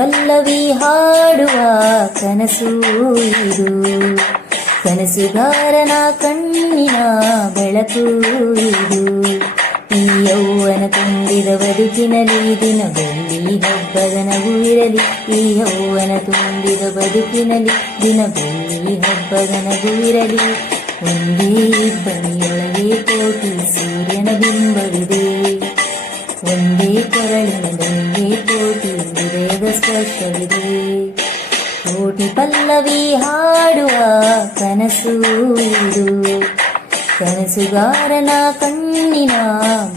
ಪಲ್ಲವಿ ಹಾಡುವ ಕನಸು ಇದು, ಕನಸುಗಾರನ ಕಣ್ಣಿನ ಬೆಳಕು ಇದು. ಈ ಯೌವನ ತುಂಬಿದ ಬದುಕಿನಲ್ಲಿ ದಿನ ಬೆಳ್ಳಿ ಹಬ್ಬದ ನಗು ಇರಲಿ. ಈ ಯೌವನ ತುಂಬಿದ ಬದುಕಿನಲ್ಲಿ ದಿನ ಬೆಳ್ಳಿ ಹಬ್ಬದ ನಗು ಇರಲಿ. ಒಂದೇ ಬನಿಯೊಳಗೆ ಕೋಟಿ ಸೂರ್ಯನ ಬಿಂಬವಿದೆ, ಒಂದೇ ಕೊರಳಿನೊಂದೇ ಕೋಟಿ ಹೃದಯದ ಸ್ಪರ್ಶವಿದೆ. ಕೋಟಿ ಪಲ್ಲವಿ ಹಾಡುವ ಕನಸು ಇದು, ಕನಸುಗಾರನ ಕಣ್ಣಿನ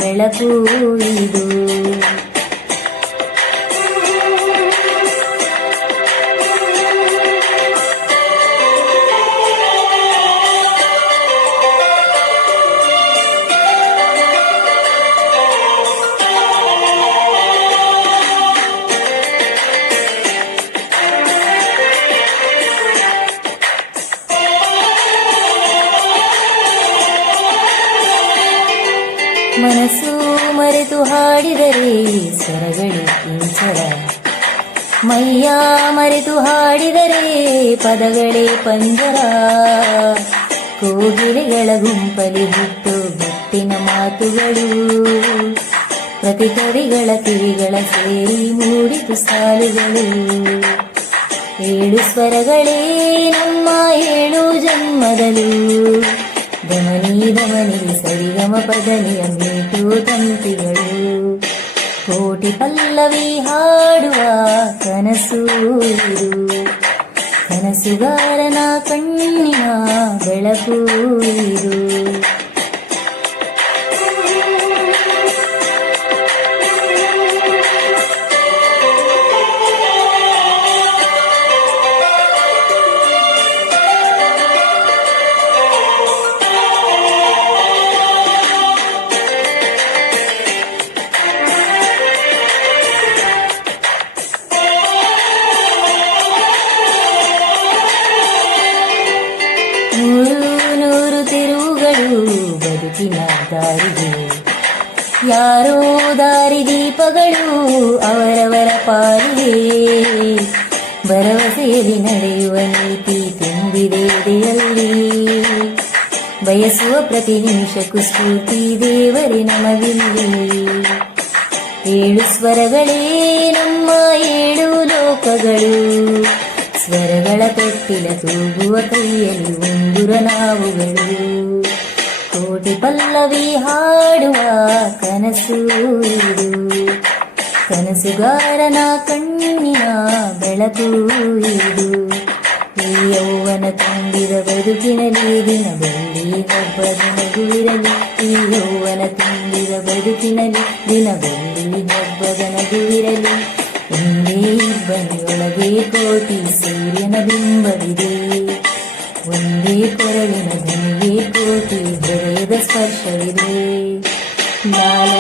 ಬೆಳಕು ಇದು. ಮನಸ್ಸು ಮರೆತು ಹಾಡಿದರೆ ಸ್ವರಗಳು ಕಿಂಚರ, ಮೈಯ ಮರೆತು ಹಾಡಿದರೆ ಪದಗಳೇ ಪಂಜರ. ಕೋಗಿಲೆಗಳ ಗುಂಪಲಿ ಹುಟ್ಟು ಗುಟ್ಟಿನ ಮಾತುಗಳು, ಪ್ರತಿ ಕವಿಗಳ ಕಿವಿಗಳ ಸೇರಿ ಮೂಡಿತು ಸಾಲುಗಳು. ಏಳು ಸ್ವರಗಳೇ ನಮ್ಮ ಏಳು ಜನ್ಮದಲು, ಧಮನಿ ಧಮನಿ ಸರಿಗಮ ಪದನಿಯ ಮೀಟು ತಂತಿಗಳು. ಕೋಟಿ ಪಲ್ಲವಿ ಹಾಡುವ ಕನಸು ಇದು, ಕನಸುಗಾರನ ಕಣ್ಣಿನ ಬೆಳಕು ಇದು. ನೂರು ತಿರುವುಗಳು ಬದುಕಿನ ದಾರಿಗೆ, ಯಾರೋ ದಾರಿದೀಪಗಳು ಅವರವರ ಪಾಲಿಗೆ. ಭರವಸೆಯಲ್ಲಿ ನಡೆಯುವ ನೀತಿ ತುಂಬಿದೆ ಎದೆಯಲ್ಲಿ, ಬಯಸುವ ಪ್ರತಿ ನಿಮಿಷಕ್ಕೂ ಸ್ಫೂರ್ತಿ ದೇವರೇ ನಮಗಿಲ್ಲಿ. ಏಳು ಸ್ವರಗಳೇ ನಮ್ಮ ಏಳು ಲೋಕಗಳು, ಸ್ವರಗಳ ತೊಟ್ಟಿಲ ತೂಗುವ ಕೈಯಲ್ಲಿ ಉಂಗುರ ನಾವುಗಳು. ಕೋಟಿ ಪಲ್ಲವಿ ಹಾಡುವ ಕನಸು ಇದು, ಕನಸುಗಾರನ ಕಣ್ಣಿನ ಬೆಳಕು ಇದು. ಈ ಯೌವನ ತುಂಬಿದ ಬದುಕಿನಲ್ಲಿ ದಿನ ಬೆಳ್ಳಿ ಹಬ್ಬದ ನಗು ಇರಲಿ. ಈ ಯೌವನ ತುಂಬಿದ ಬದುಕಿನಲ್ಲಿ ದಿನ ಬೆಳ್ಳಿ ಹಬ್ಬದ ನಗು ಇರಲಿ. ಒಂದೇ ಬನಿಯೊಳಗೆ ಕೋಟಿ ಸೂರ್ಯನ ಬಿಂಬವಿದೆ, ಒಂದೇ ಕೊರಳಿನ ಧ್ವನಿಗೆ ಕೋಟಿ ಹೃದಯದ ಸ್ಪರ್ಶವಿದೆ. ಲಾಲ